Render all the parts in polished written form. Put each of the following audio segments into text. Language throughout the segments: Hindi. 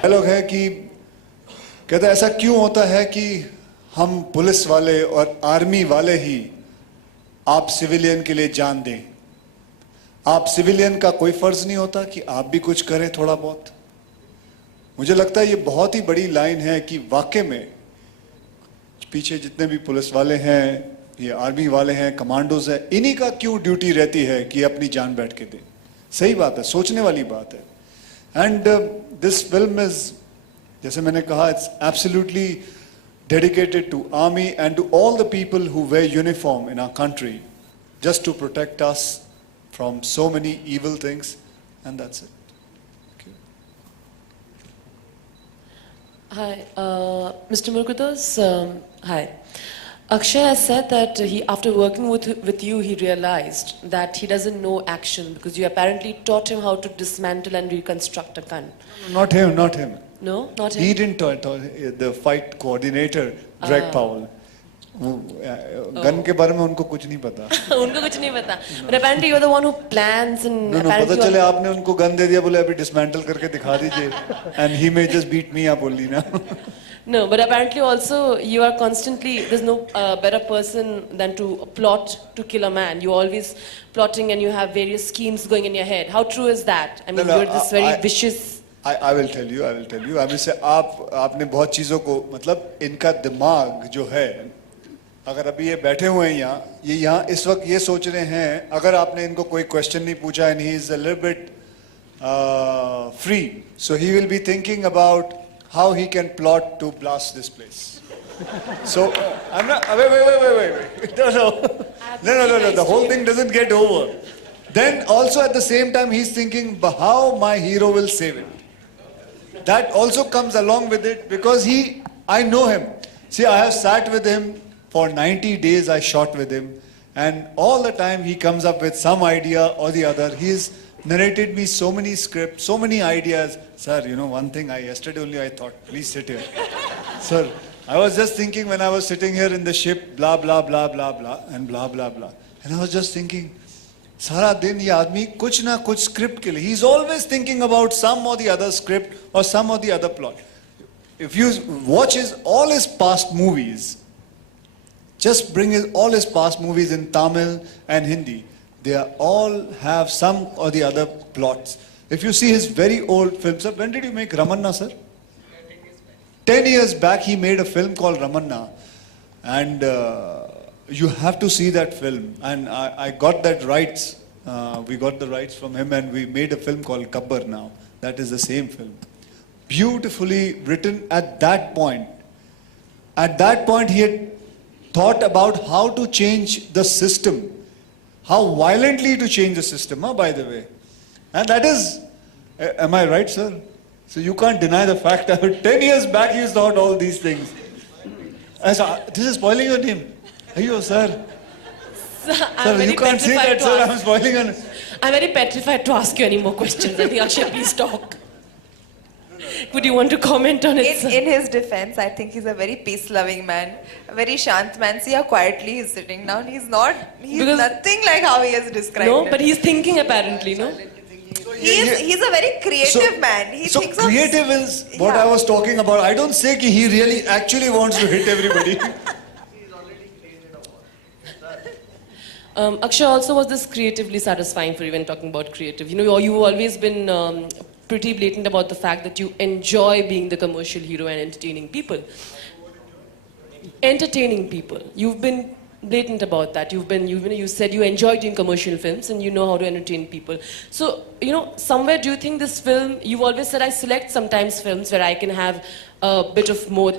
डायलॉग है कि कहता है ऐसा क्यों होता है कि हम पुलिस वाले और आर्मी वाले ही आप सिविलियन के लिए जान दें, आप सिविलियन का कोई फर्ज नहीं होता कि आप भी कुछ करें थोड़ा बहुत। मुझे लगता है ये बहुत ही बड़ी लाइन है कि वाकई में पीछे जितने भी पुलिस वाले हैं, ये आर्मी वाले हैं, कमांडोज हैं, इन्हीं का क्यों ड्यूटी रहती है कि अपनी जान बैठ के दें। सही बात है, सोचने वाली बात है। एंड दिस फिल्म इज, जैसे मैंने कहा, it's absolutely dedicated to army and to all the people who wear uniform in our country just to protect us from so many evil things, and that's it. Okay. Hi, Mr. Murgudas. Hi. Akshay has said that after working with you, he realized that he doesn't know action because you apparently taught him how to dismantle and reconstruct a gun. Not him, not him. No, not him. He didn't taught the fight coordinator, Greg Powell. Gun के बारे में उनको कुछ नहीं पता। उनको कुछ नहीं पता। But apparently you're the one who plans and पता चले आपने उनको गन दे दिया, बोले अभी डिसमेंटल करके दिखा दीजिए, and he may just beat me up only ना। No, but apparently also you are constantly, there's no better person than to plot to kill a man. You're always plotting and you have various schemes going in your head. How true is that? I mean, you're this very vicious. I will tell you. I will say आपने बहुत चीजों को, मतलब इनका दिमाग जो है, अगर अभी ये बैठे हुए हैं ये यहाँ इस वक्त ये सोच रहे हैं, अगर आपने इनको कोई क्वेश्चन नहीं पूछा, and he is a little bit free, so he will be thinking about how he can plot to blast this place. So I'm not. Wait. No. The whole thing doesn't get over. Then also at the same time he's thinking how my hero will save it. That also comes along with it because I know him. See, I have sat with him for 90 days. I shot with him, and all the time he comes up with some idea or the other. He's narrated me so many scripts, so many ideas. Sir, you know one thing, yesterday only I thought, please sit here. Sir, I was just thinking when I was sitting here in the ship, blah, blah, blah, blah, blah, and blah, blah, blah. And I was just thinking, सारा दिन ये आदमी कुछ ना कुछ स्क्रिप्ट के लिए, he is always thinking about some or the other script or some or the other plot. If you watch all his past movies, just bring all his past movies in Tamil and Hindi, they all have some or the other plots. If you see his very old films, sir, when did you make Ramanna, sir? 10 years back he made a film called Ramanna, and you have to see that film. And I got that rights. We got the rights from him, and we made a film called Gabbar now. That is the same film. Beautifully written at that point. At that point, he had thought about how to change the system. How violently to change the system, by the way. And that is, am I right, sir? So you can't deny the fact that 10 years back he thought all these things. This is spoiling your name. Ayyo, sir. Sir, you can't say that, sir. I'm spoiling your name. I'm very petrified to ask you any more questions. I think Akshay, please talk. Would you want to comment on it, sir? In his defense, I think he's a very peace-loving man, a very shant man. See how quietly he's sitting down. He's nothing like how he has described No, it. but he's thinking apparently, no? He's a very creative man. He thinks creative is what I was talking about. I don't say he really actually wants to hit everybody. Akshay, also was this creatively satisfying for you when talking about creative? You know, you've always been pretty blatant about the fact that you enjoy being the commercial hero and entertaining people. Entertaining people. You've been blatant about that. You said you enjoy doing commercial films and you know how to entertain people. So, you know, somewhere do you think this film, you've always said I select sometimes films where I can have a bit of more,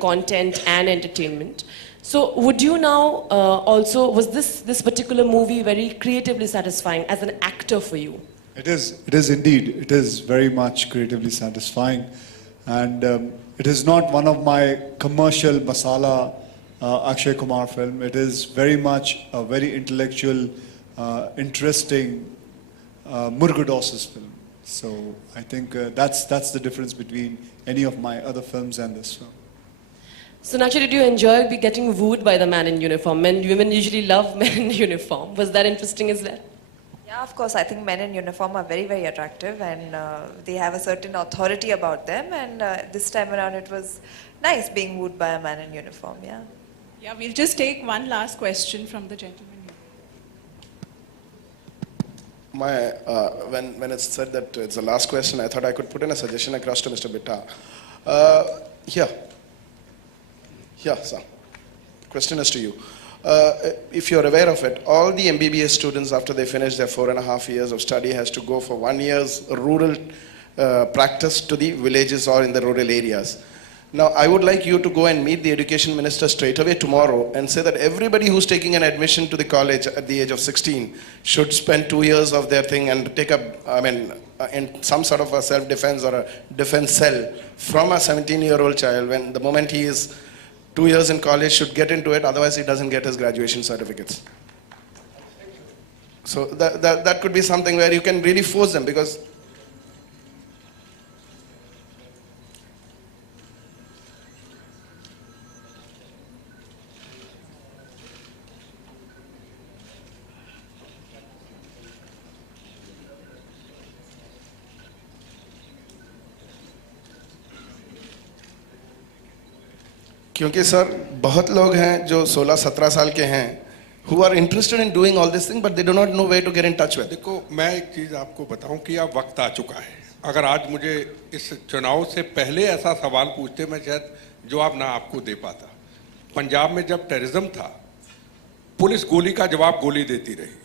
content and entertainment. So would you now also, was this particular movie very creatively satisfying as an actor for you? It is indeed. It is very much creatively satisfying. And it is not one of my commercial masala Akshay Kumar film. It is very much a very intellectual, interesting Murgudos' film. So I think that's the difference between any of my other films and this film. So naturally, did you enjoy getting wooed by the man in uniform? Women usually love men in uniform. Was that interesting as well? Yeah, of course. I think men in uniform are very, very attractive, and they have a certain authority about them. And this time around, it was nice being wooed by a man in uniform. Yeah. Yeah, we'll just take one last question from the gentleman here. When it's said that it's the last question, I thought I could put in a suggestion across to Mr. Bitta. Here, sir. Question is to you. If you're aware of it, all the MBBS students, after they finish their 4.5 years of study, has to go for 1 year's rural practice to the villages or in the rural areas. Now, I would like you to go and meet the education minister straight away tomorrow and say that everybody who's taking an admission to the college at the age of 16 should spend 2 years of their thing and take up, in some sort of a self-defense or a defense cell from a 17-year-old child, when the moment he is 2 years in college should get into it, otherwise he doesn't get his graduation certificates. So that could be something where you can really force them, because क्योंकि सर बहुत लोग हैं जो 16-17 साल के हैं who are interested in doing all this thing but they do not know where to get in touch with. देखो, मैं एक चीज़ आपको बताऊं कि अब वक्त आ चुका है. अगर आज मुझे इस चुनाव से पहले ऐसा सवाल पूछते, मैं शायद जवाब ना आपको दे पाता. पंजाब में जब टेररिज्म था, पुलिस गोली का जवाब गोली देती रही,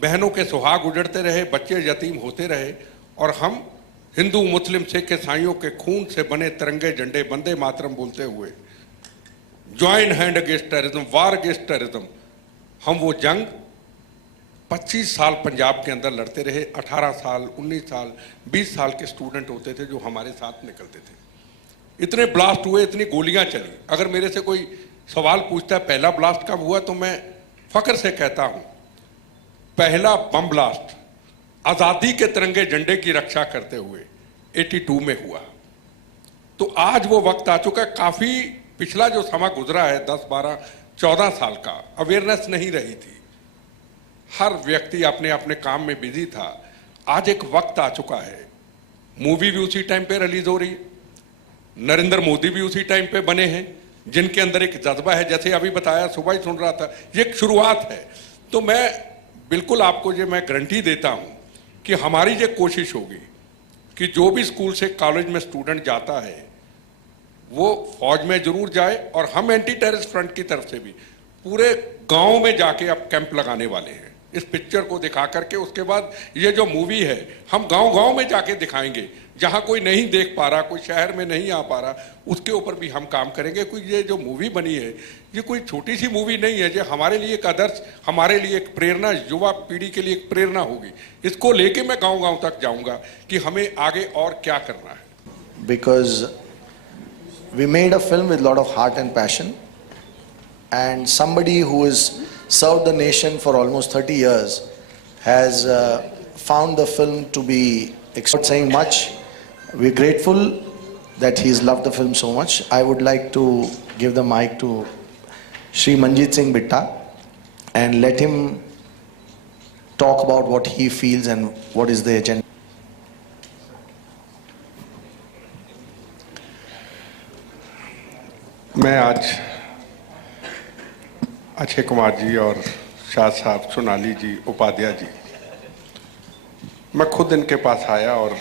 बहनों के सुहाग उजड़ते रहे, बच्चे यतीम होते रहे, और हम हिंदू मुस्लिम सिख ईसाइयों के खून से बने तिरंगे झंडे वंदे मातरम बोलते हुए ज्वाइन हैंड अगेंस्ट टेररिज्म, वार अगेंस्ट टेररिज्म, हम वो जंग 25 साल पंजाब के अंदर लड़ते रहे. 18 साल 19 साल 20 साल के स्टूडेंट होते थे जो हमारे साथ निकलते थे. इतने ब्लास्ट हुए, इतनी गोलियां चली. अगर मेरे से कोई सवाल पूछता है पहला ब्लास्ट कब हुआ, तो मैं फख्र से कहता हूं पहला बम ब्लास्ट आजादी के तिरंगे झंडे की रक्षा करते हुए 82 में हुआ. तो आज वो वक्त आ चुका है. काफी पिछला जो समय गुजरा है 10, 12, 14 साल का, अवेयरनेस नहीं रही थी, हर व्यक्ति अपने अपने काम में बिजी था. आज एक वक्त आ चुका है. मूवी भी उसी टाइम पे रिलीज हो रही है, नरेंद्र मोदी भी उसी टाइम पे बने हैं, जिनके अंदर एक जज्बा है. जैसे अभी बताया, सुबह ही सुन रहा था, ये एक शुरुआत है. तो मैं बिल्कुल आपको ये मैं गारंटी देता हूं कि हमारी ये कोशिश होगी कि जो भी स्कूल से कॉलेज में स्टूडेंट जाता है वो फौज में जरूर जाए, और हम एंटी टेररिस्ट फ्रंट की तरफ से भी पूरे गांव में जाके अब कैंप लगाने वाले हैं इस पिक्चर को दिखा करके. उसके बाद ये जो मूवी है हम गांव गांव में जाके दिखाएंगे, जहां कोई नहीं देख पा रहा, कोई शहर में नहीं आ पा रहा, उसके ऊपर भी हम काम करेंगे. कोई ये जो मूवी बनी है ये कोई छोटी सी मूवी नहीं है, ये हमारे लिए एक आदर्श, हमारे लिए एक प्रेरणा, युवा पीढ़ी के लिए एक प्रेरणा होगी. इसको लेके मैं गांव गांव तक जाऊंगा कि हमें आगे और क्या करना है. Because we made a film with a lot of heart and passion, and somebody who has served the nation for almost 30 years has found the film to be, without saying much, we're grateful that he's loved the film so much. I would like to give the mic to Shri Manjeet Singh Bitta and let him talk about what he feels and what is the agenda. मैं आज अक्षय कुमार जी और शाह साहब, सोनाली जी, उपाध्याय जी, मैं खुद इनके पास आया, और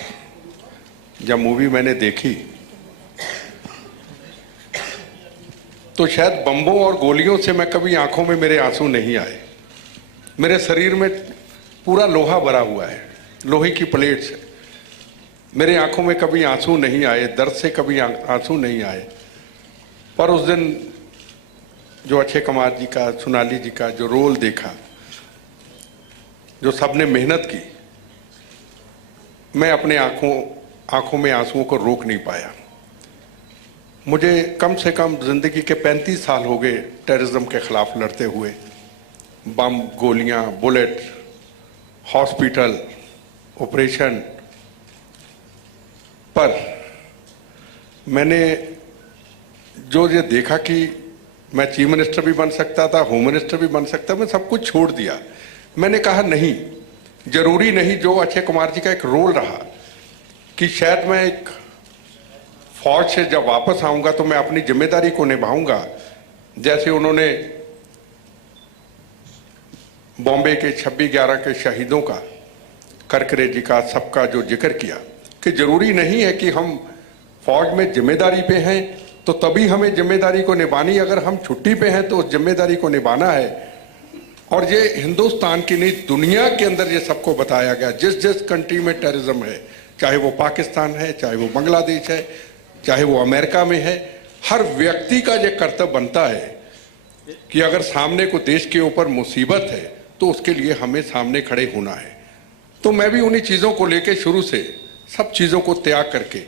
जब मूवी मैंने देखी तो शायद बम्बों और गोलियों से मैं कभी आंखों में मेरे आंसू नहीं आए. मेरे शरीर में पूरा लोहा भरा हुआ है, लोहे की प्लेट से. मेरे आंखों में कभी आंसू नहीं आए, दर्द से कभी आंसू नहीं आए. पर उस दिन जो अक्षय कुमार जी का, सोनाली जी का जो रोल देखा, जो सबने मेहनत की, मैं अपने आंखों में आंसुओं को रोक नहीं पाया. मुझे कम से कम जिंदगी के 35 साल हो गए टेररिज्म के खिलाफ लड़ते हुए. बम, गोलियां, बुलेट, हॉस्पिटल, ऑपरेशन. पर मैंने जो ये देखा कि मैं चीफ मिनिस्टर भी बन सकता था, होम मिनिस्टर भी बन सकता, मैं सब कुछ छोड़ दिया. मैंने कहा नहीं, जरूरी नहीं। जो अक्षय कुमार जी का एक रोल रहा कि शायद मैं एक फौज से जब वापस आऊंगा तो मैं अपनी जिम्मेदारी को निभाऊंगा, जैसे उन्होंने बॉम्बे के 26/11 के शहीदों का, करकरे जी का, सबका जो जिक्र किया कि जरूरी नहीं है कि हम फौज में जिम्मेदारी पे हैं तो तभी हमें जिम्मेदारी को निभानी, अगर हम छुट्टी पे हैं तो उस जिम्मेदारी को निभाना है। और ये हिंदुस्तान की नहीं, दुनिया के अंदर ये सबको बताया गया, जिस जिस कंट्री में टेररिज्म है, चाहे वो पाकिस्तान है, चाहे वो बांग्लादेश है, चाहे वो अमेरिका में है, हर व्यक्ति का ये कर्तव्य बनता है कि अगर सामने को देश के ऊपर मुसीबत है तो उसके लिए हमें सामने खड़े होना है। तो मैं भी उन्हीं चीज़ों को लेके शुरू से सब चीज़ों को त्याग करके,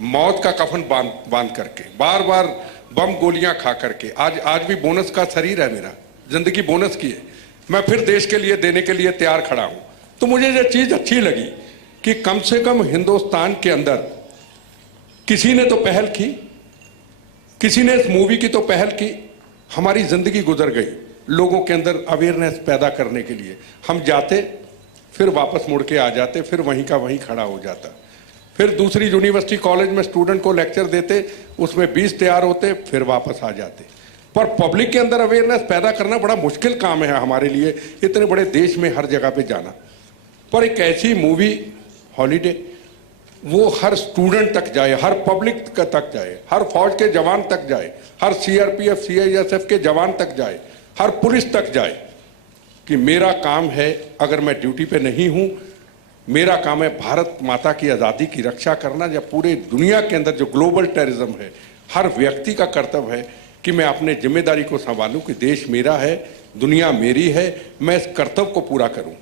मौत का कफन बांध करके, बार बार बम गोलियां खा करके, आज भी बोनस का शरीर है मेरा, जिंदगी बोनस की है, मैं फिर देश के लिए देने के लिए तैयार खड़ा हूं। तो मुझे ये चीज़ अच्छी लगी कि कम से कम हिंदुस्तान के अंदर किसी ने तो पहल की, किसी ने इस मूवी की तो पहल की, हमारी जिंदगी गुजर गई लोगों के अंदर अवेयरनेस पैदा करने के लिए। हम जाते, फिर वापस मुड़ के आ जाते, फिर वहीं का वहीं खड़ा हो जाता, फिर दूसरी यूनिवर्सिटी कॉलेज में स्टूडेंट को लेक्चर देते, उसमें 20 तैयार होते, फिर वापस आ जाते। पर पब्लिक के अंदर अवेयरनेस पैदा करना बड़ा मुश्किल काम है हमारे लिए, इतने बड़े देश में हर जगह पे जाना। पर एक ऐसी मूवी हॉलीडे, वो हर स्टूडेंट तक जाए, हर पब्लिक तक जाए, हर फौज के जवान तक जाए, हर सीआरपीएफ सीआईएसएफ के जवान तक जाए, हर पुलिस तक जाए कि मेरा काम है, अगर मैं ड्यूटी पे नहीं हूं, मेरा काम है भारत माता की आज़ादी की रक्षा करना। या पूरे दुनिया के अंदर जो ग्लोबल टेररिज्म है, हर व्यक्ति का कर्तव्य है कि मैं अपने जिम्मेदारी को संभालूं कि देश मेरा है, दुनिया मेरी है, मैं इस कर्तव्य को पूरा करूं।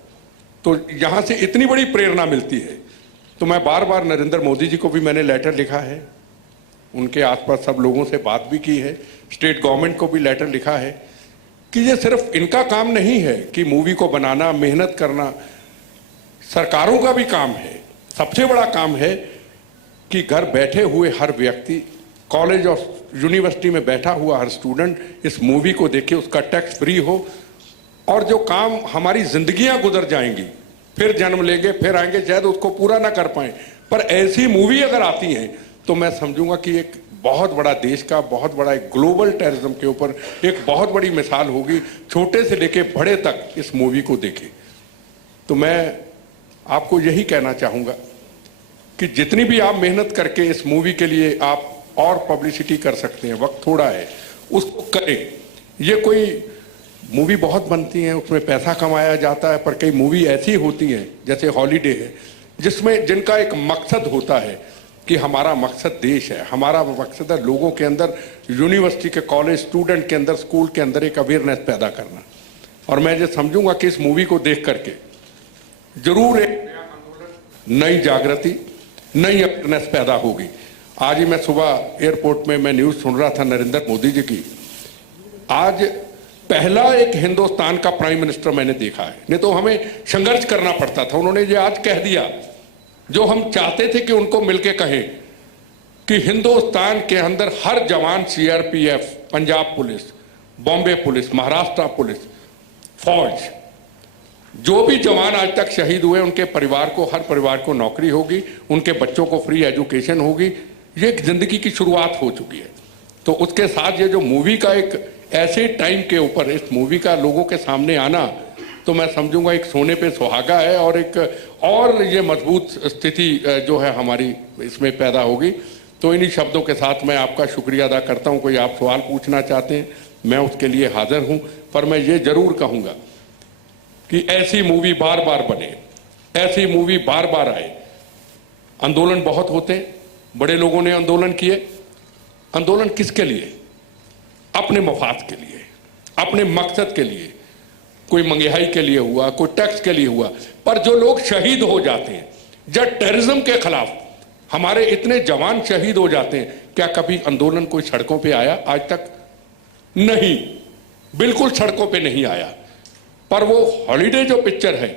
तो यहाँ से इतनी बड़ी प्रेरणा मिलती है। तो मैं बार बार नरेंद्र मोदी जी को भी मैंने लेटर लिखा है, उनके आसपास सब लोगों से बात भी की है, स्टेट गवर्नमेंट को भी लेटर लिखा है कि ये सिर्फ इनका काम नहीं है कि मूवी को बनाना, मेहनत करना, सरकारों का भी काम है। सबसे बड़ा काम है कि घर बैठे हुए हर व्यक्ति, कॉलेज और यूनिवर्सिटी में बैठा हुआ हर स्टूडेंट इस मूवी को देखे, उसका टैक्स फ्री हो, और जो काम हमारी जिंदगियां गुजर जाएंगी, फिर जन्म लेंगे, फिर आएंगे, शायद उसको पूरा ना कर पाए, पर ऐसी मूवी अगर आती है तो मैं समझूंगा कि एक बहुत बड़ा देश का, बहुत बड़ा एक ग्लोबल टेररिज्म के ऊपर एक बहुत बड़ी मिसाल होगी। छोटे से लेके बड़े तक इस मूवी को देखें। तो मैं आपको यही कहना चाहूंगा कि जितनी भी आप मेहनत करके इस मूवी के लिए आप और पब्लिसिटी कर सकते हैं, वक्त थोड़ा है, उसको करें। ये कोई मूवी बहुत बनती हैं, उसमें पैसा कमाया जाता है, पर कई मूवी ऐसी होती हैं जैसे हॉलीडे है, जिसमें जिनका एक मकसद होता है कि हमारा मकसद देश है, हमारा मकसद है लोगों के अंदर, यूनिवर्सिटी के, कॉलेज स्टूडेंट के अंदर, स्कूल के अंदर एक अवेयरनेस पैदा करना। और मैं ये समझूंगा कि इस मूवी को देख करके जरूर एक नया आंदोलन, नई जागृति, नई अवेयरनेस पैदा होगी। आज ही मैं सुबह एयरपोर्ट में मैं न्यूज़ सुन रहा था नरेंद्र मोदी जी की। आज पहला एक हिंदुस्तान का प्राइम मिनिस्टर मैंने देखा है, नहीं तो हमें संघर्ष करना पड़ता था। उन्होंने ये आज कह दिया जो हम चाहते थे कि उनको मिलके कहें कि हिंदुस्तान के अंदर हर जवान, CRPF, Punjab police, Bombay police, Maharashtra police, फौज, जो भी जवान आज तक शहीद हुए, उनके परिवार को, हर परिवार को नौकरी होगी, उनके बच्चों को फ्री एजुकेशन होगी। ये एक जिंदगी की शुरुआत हो चुकी है। तो उसके साथ ये जो मूवी का एक ऐसे टाइम के ऊपर इस मूवी का लोगों के सामने आना, तो मैं समझूंगा एक सोने पे सुहागा है, और एक और ये मजबूत स्थिति जो है हमारी इसमें पैदा होगी। तो इन्हीं शब्दों के साथ मैं आपका शुक्रिया अदा करता हूं। कोई आप सवाल पूछना चाहते हैं, मैं उसके लिए हाजिर हूं, पर मैं ये जरूर कहूंगा कि ऐसी मूवी बार बार बने, ऐसी मूवी बार बार आए। आंदोलन बहुत होते, बड़े लोगों ने आंदोलन किए। आंदोलन किसके लिए? अपने मफाद के लिए, अपने मकसद के लिए। कोई महंगाई के लिए हुआ, कोई टैक्स के लिए हुआ, पर जो लोग शहीद हो जाते हैं, जब टेररिज्म के खिलाफ हमारे इतने जवान शहीद हो जाते हैं, क्या कभी आंदोलन कोई सड़कों पे आया? आज तक नहीं, बिल्कुल सड़कों पे नहीं आया। पर वो हॉलीडे जो पिक्चर है,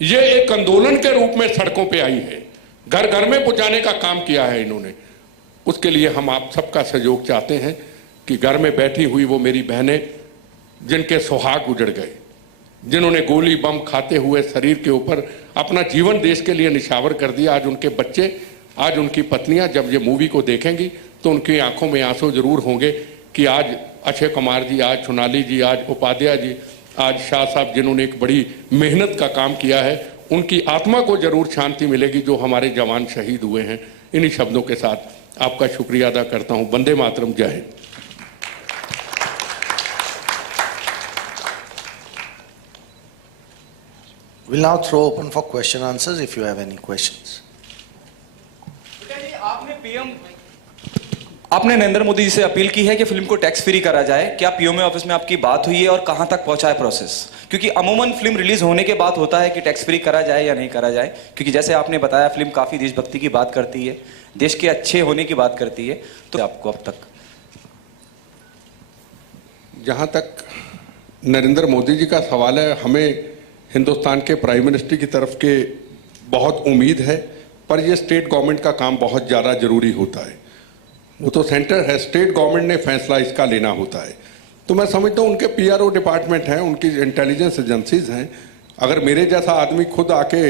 ये एक आंदोलन के रूप में सड़कों पे आई है, घर घर में पहुंचाने का काम किया है इन्होंने। उसके लिए हम आप सबका सहयोग चाहते हैं कि घर में बैठी हुई वो मेरी बहनें जिनके सुहाग उजड़ गए, जिन्होंने गोली बम खाते हुए शरीर के ऊपर अपना जीवन देश के लिए निछावर कर दिया। आज उनके बच्चे, आज उनकी पत्नियां जब ये मूवी को देखेंगी तो उनकी आंखों में आंसू जरूर होंगे कि आज अक्षय कुमार जी, आज सोनाली जी, आज उपाध्याय जी, आज शाह साहब, जिन्होंने एक बड़ी मेहनत का काम किया है, उनकी आत्मा को जरूर शांति मिलेगी जो हमारे जवान शहीद हुए हैं। इन्हीं शब्दों के साथ आपका शुक्रिया अदा करता हूं। वंदे मातरम, जय Hind. We'll now throw open for question answers if you have any questions. आपने नरेंद्र मोदी जी से अपील की है कि फिल्म को टैक्स फ्री करा जाए। क्या पीओमए ऑफिस में आपकी बात हुई है और कहां तक पहुंचा है प्रोसेस? क्योंकि अमूमन फिल्म रिलीज होने के बाद होता है कि टैक्स फ्री करा जाए या नहीं करा जाए, क्योंकि जैसे आपने बताया फिल्म काफी देशभक्ति की बात करती है, देश के अच्छे होने की बात करती है, तो आपको अब तक जहां तक नरेंद्र मोदी जी का सवाल है, हमें हिंदुस्तान के प्राइम मिनिस्टर की तरफ के बहुत उम्मीद है, पर यह स्टेट गवर्नमेंट का काम बहुत ज़्यादा जरूरी होता है। वो तो सेंटर है, स्टेट गवर्नमेंट ने फैसला इसका लेना होता है। तो मैं समझता हूँ उनके पीआरओ डिपार्टमेंट हैं, उनकी इंटेलिजेंस एजेंसीज हैं। अगर मेरे जैसा आदमी खुद आके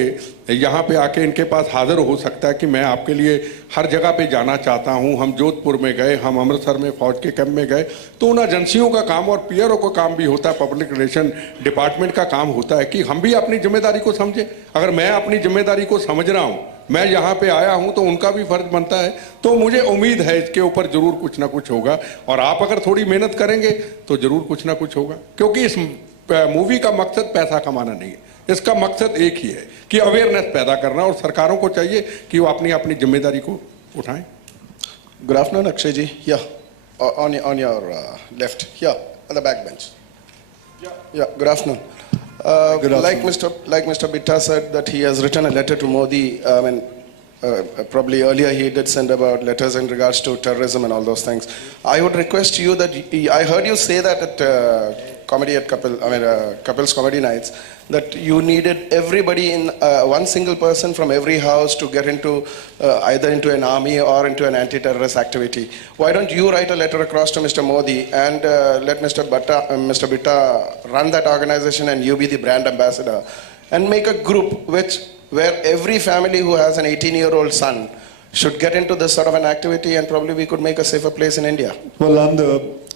यहाँ पे आके इनके पास हाजिर हो सकता है कि मैं आपके लिए हर जगह पे जाना चाहता हूँ, हम जोधपुर में गए, हम अमृतसर में फौज के कैंप में गए, तो उन एजेंसियों का काम और पीआरओ का काम भी होता है, पब्लिक रिलेशन डिपार्टमेंट का काम होता है कि हम भी अपनी जिम्मेदारी को समझें। अगर मैं अपनी जिम्मेदारी को समझ रहा हूँ, मैं यहाँ पे आया हूँ, तो उनका भी फर्ज बनता है। तो मुझे उम्मीद है इसके ऊपर जरूर कुछ ना कुछ होगा, और आप अगर थोड़ी मेहनत करेंगे तो जरूर कुछ ना कुछ होगा, क्योंकि इस मूवी का मकसद पैसा कमाना नहीं है। इसका मकसद एक ही है कि अवेयरनेस पैदा करना, और सरकारों को चाहिए कि वो अपनी अपनी जिम्मेदारी को उठाएं। Good afternoon, Akshay ji. Yeah, on your left. Yeah, at the back bench. Yeah. Good afternoon. Good afternoon. Like Mr. Bitta said that he has written a letter to Modi. I mean, probably earlier he did send about letters in regards to terrorism and all those things. I would request you that I heard you say that at comedy at Kapil's Comedy Nights, that you needed everybody in one single person from every house to get into either into an army or into an anti-terrorist activity. Why don't you write a letter across to Mr. Modi and let Mr. Bitta run that organization and you be the brand ambassador, and make a group where every family who has an 18-year-old son should get into this sort of an activity, and probably we could make a safer place in India. Well,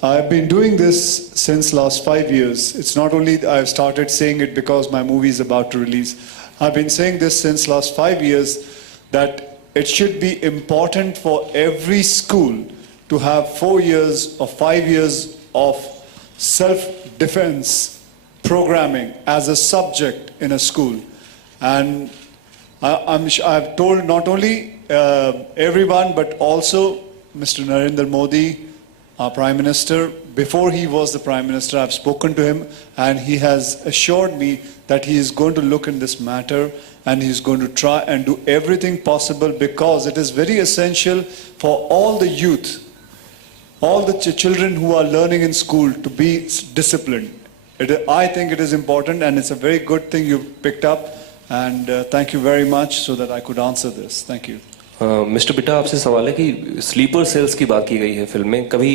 I've been doing this since last 5 years. It's not only I've started saying it because my movie is about to release. I've been saying this since last 5 years, that it should be important for every school to have 4 years or 5 years of self-defense programming as a subject in a school. And I've told not only everyone, but also Mr. Narendra Modi, our Prime Minister. Before he was the Prime Minister, I've spoken to him, and he has assured me that he is going to look in this matter, and he's going to try and do everything possible, because it is very essential for all the youth, all the children who are learning in school, to be disciplined. I think it is important, and it's a very good thing you picked up. And thank you very much so that I could answer this. Thank you. Mister Bitta, आपसे सवाल है कि स्लीपर सेल्स की बात की गई है फिल्म में, कभी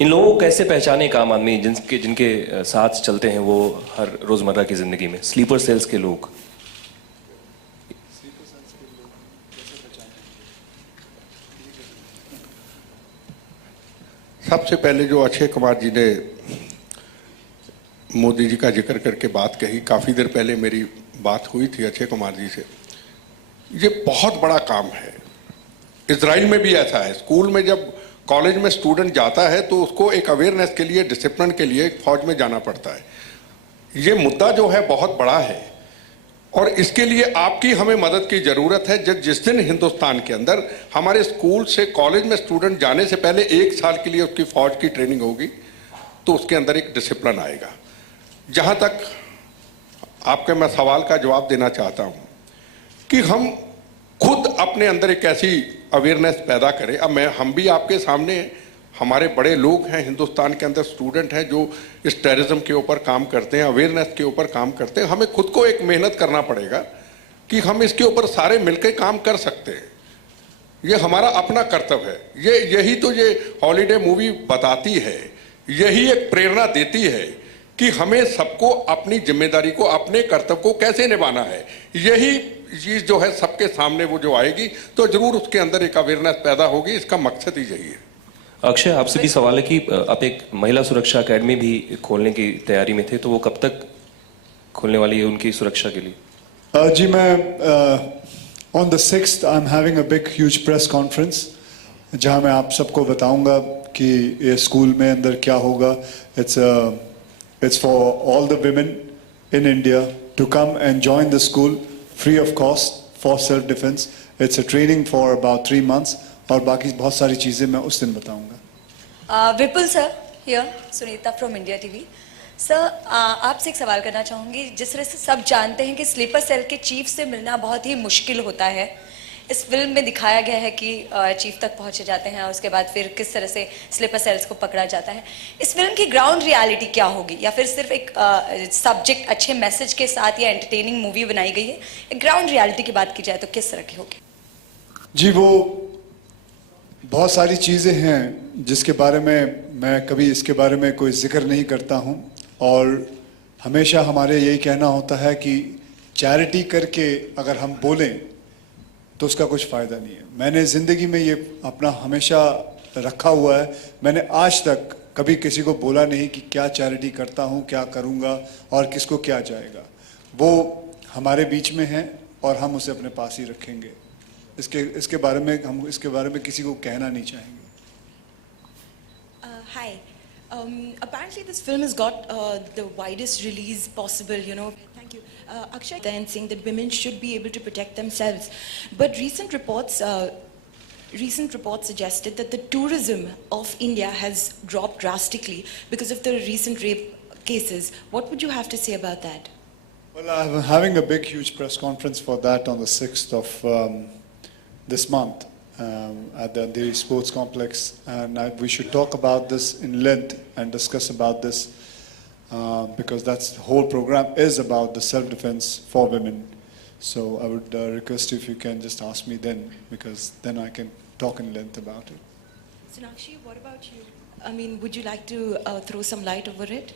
इन लोगों को कैसे पहचाने एक आम आदमी जिनके साथ चलते हैं वो हर रोजमर्रा की जिंदगी में, स्लीपर सेल्स के लोग? सबसे पहले जो अक्षय कुमार जी ने मोदी जी का जिक्र करके बात कही, काफी देर पहले मेरी बात हुई थी अक्षय कुमार जी से। ये बहुत बड़ा काम है। इजराइल में भी ऐसा है, स्कूल में जब कॉलेज में स्टूडेंट जाता है तो उसको एक अवेयरनेस के लिए, डिसिप्लिन के लिए फौज में जाना पड़ता है। ये मुद्दा जो है बहुत बड़ा है, और इसके लिए आपकी हमें मदद की जरूरत है। जिस दिन हिंदुस्तान के अंदर हमारे स्कूल से कॉलेज में स्टूडेंट जाने से पहले 1 साल के लिए उसकी फौज की ट्रेनिंग होगी, तो उसके अंदर एक डिसिप्लिन आएगा। जहां तक आपके मैं सवाल का जवाब देना चाहता हूं कि हम खुद अपने अंदर एक ऐसी अवेयरनेस पैदा करें। अब हम भी आपके सामने, हमारे बड़े लोग हैं हिंदुस्तान के अंदर, स्टूडेंट हैं जो इस टेररिज्म के ऊपर काम करते हैं, अवेयरनेस के ऊपर काम करते हैं। हमें खुद को एक मेहनत करना पड़ेगा कि हम इसके ऊपर सारे मिलकर काम कर सकते हैं। ये हमारा अपना कर्तव्य है। यही तो ये हॉलीडे मूवी बताती है, यही एक प्रेरणा देती है कि हमें सबको अपनी जिम्मेदारी को, अपने कर्तव्य को कैसे निभाना है। यही चीज जो है सबके सामने वो जो आएगी तो जरूर उसके अंदर एक अवेयरनेस पैदा होगी। इसका मकसद ही यही है। अक्षय, आपसे भी सवाल है कि आप एक महिला सुरक्षा अकेडमी भी खोलने की तैयारी में थे, तो वो कब तक खोलने वाली है उनकी सुरक्षा के लिए? जी मैं on the 6th I'm having a big huge press conference जहां मैं आप सबको बताऊंगा कि ये स्कूल में अंदर क्या होगा. It's for all the women in India to come and join the school free of cost for self defense. It's a training for about 3 months और बाकी बहुत सारी चीजें मैं उस दिन बताऊंगा. Vipul sir here, Sunita from India TV. Sir आपसे एक सवाल करना चाहूँगी. जिस तरह से सब जानते हैं कि स्लीपर सेल के चीफ से मिलना बहुत ही मुश्किल होता है, इस फिल्म में दिखाया गया है कि चीफ तक पहुँचे जाते हैं और उसके बाद फिर किस तरह से स्लीपर सेल्स को पकड़ा जाता है. इस फिल्म की ग्राउंड रियलिटी क्या होगी, या फिर सिर्फ एक सब्जेक्ट अच्छे मैसेज के साथ या एंटरटेनिंग मूवी बनाई गई है? एक ग्राउंड रियलिटी की बात की जाए तो किस तरह की होगी? जी वो बहुत सारी चीज़ें हैं जिसके बारे में मैं कभी इसके बारे में कोई जिक्र नहीं करता हूं, और हमेशा हमारे यही कहना होता है कि चैरिटी करके अगर हम बोलें तो उसका कुछ फ़ायदा नहीं है. मैंने ज़िंदगी में ये अपना हमेशा रखा हुआ है. मैंने आज तक कभी किसी को बोला नहीं कि क्या चैरिटी करता हूँ, क्या करूँगा और किसको क्या जाएगा. वो हमारे बीच में है और हम उसे अपने पास ही रखेंगे. इसके बारे में हम इसके बारे में किसी को कहना नहीं चाहेंगे. Hi. Apparently this film has got the widest release possible, you know. Thank you. Akshay then saying that women should be able to protect themselves. But recent reports suggested that the tourism of India has dropped drastically because of the recent rape cases. What would you have to say about that? Well, I'm having a big, huge press conference for that on the 6th of this month at the Andheri Sports Complex, and we should talk about this in length and discuss about this because that's the whole program is about the self-defense for women. So I would request if you can just ask me then, because then I can talk in length about it. Sonakshi, what about you? I mean, would you like to throw some light over it?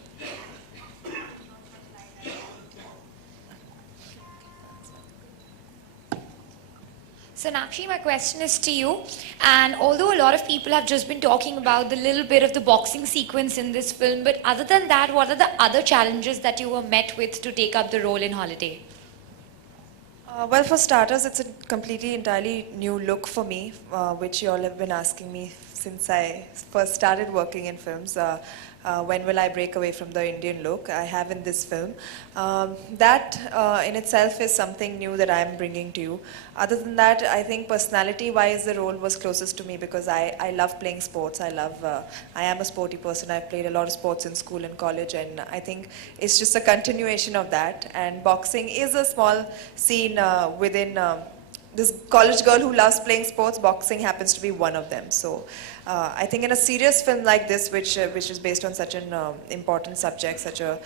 Sonakshi, my question is to you. And although a lot of people have just been talking about the little bit of the boxing sequence in this film, but other than that, what are the other challenges that you were met with to take up the role in Holiday? Well, for starters, it's a completely, entirely new look for me, which you all have been asking me since I first started working in films. When will I break away from the Indian look? I have in this film. That in itself is something new that I'm bringing to you. Other than that, I think personality-wise, the role was closest to me because I love playing sports. I am a sporty person. I've played a lot of sports in school and college, and I think it's just a continuation of that. And boxing is a small scene within this college girl who loves playing sports. Boxing happens to be one of them. So I think in a serious film like this, which is based on such an important subject, such a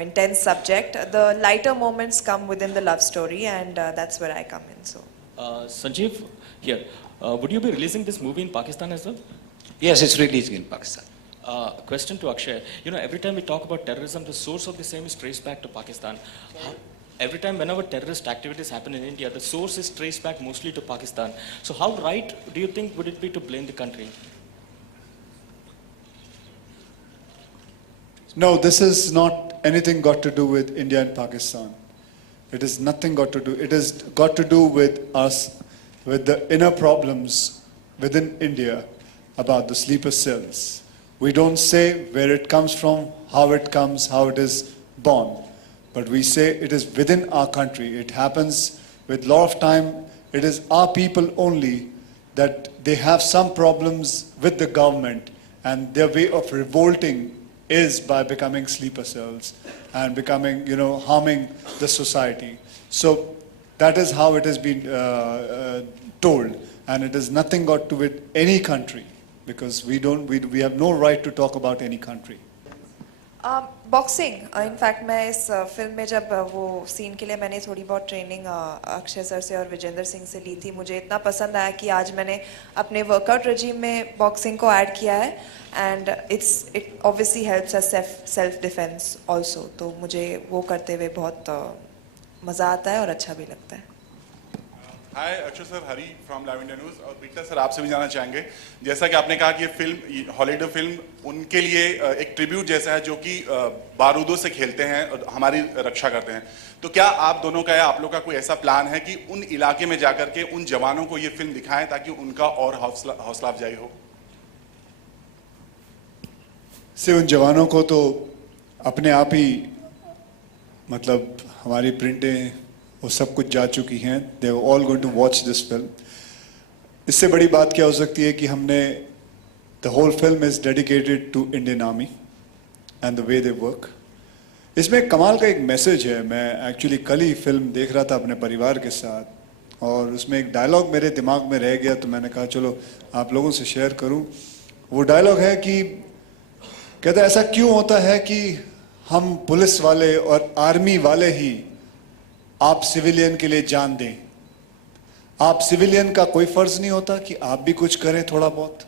intense subject, the lighter moments come within the love story, and that's where I come in. So Sanjeev here, would you be releasing this movie in Pakistan as well? Yes, it's releasing in Pakistan. Question to Akshay. You know, every time we talk about terrorism, the source of the same is traced back to Pakistan. Every time whenever terrorist activities happen in India, the source is traced back mostly to Pakistan. So how right do you think would it be to blame the country? No, this is not anything got to do with India and Pakistan. It is nothing got to do. It has got to do with us, with the inner problems within India about the sleeper cells. We don't say where it comes from, how it comes, how it is born. But we say it is within our country. It happens with a lot of time. It is our people only that they have some problems with the government, and their way of revolting is by becoming sleeper cells and becoming, harming the society. So that is how it has been told, and it has nothing got to do with any country, because we have no right to talk about any country. Boxing in fact मैं इस फिल्म में जब वो सीन के लिए मैंने थोड़ी बहुत ट्रेनिंग अक्षय सर से और विजेंद्र सिंह से ली थी, मुझे इतना पसंद आया कि आज मैंने अपने वर्कआउट रजीम में बॉक्सिंग को ऐड किया है and it obviously helps us self defence also, तो मुझे वो करते हुए बहुत मज़ा आता है और अच्छा भी लगता है। Hi Akshay sir, Hari from live India news. और विक्टर सर, आपसे भी जानना चाहेंगे, जैसा कि आपने कहा कि ये फिल्म हॉलीवुड फिल्म उनके लिए एक ट्रिब्यूट जैसा है जो कि बारूदों से खेलते हैं और हमारी रक्षा करते हैं, तो क्या आप दोनों का या आप लोग का कोई ऐसा प्लान है कि उन इलाके में जाकर के उन जवानों को ये फिल्म दिखाएं ताकि उनका और हौसला अफजाई हो? से उन जवानों को तो अपने आप ही मतलब हमारी प्रिंटें वो सब कुछ जा चुकी हैं, they are all going to watch this film. इससे बड़ी बात क्या हो सकती है कि हमने the whole film is dedicated to Indian army and the way they work. इसमें कमाल का एक मैसेज है। मैं एक्चुअली कल ही फिल्म देख रहा था अपने परिवार के साथ और उसमें एक डायलॉग मेरे दिमाग में रह गया, तो मैंने कहा चलो आप लोगों से शेयर करूं। वो डायलॉग है कि कहता है ऐसा क्यों होता है कि हम पुलिस वाले और आर्मी वाले ही आप सिविलियन के लिए जान दें। आप सिविलियन का कोई फर्ज नहीं होता कि आप भी कुछ करें थोड़ा बहुत?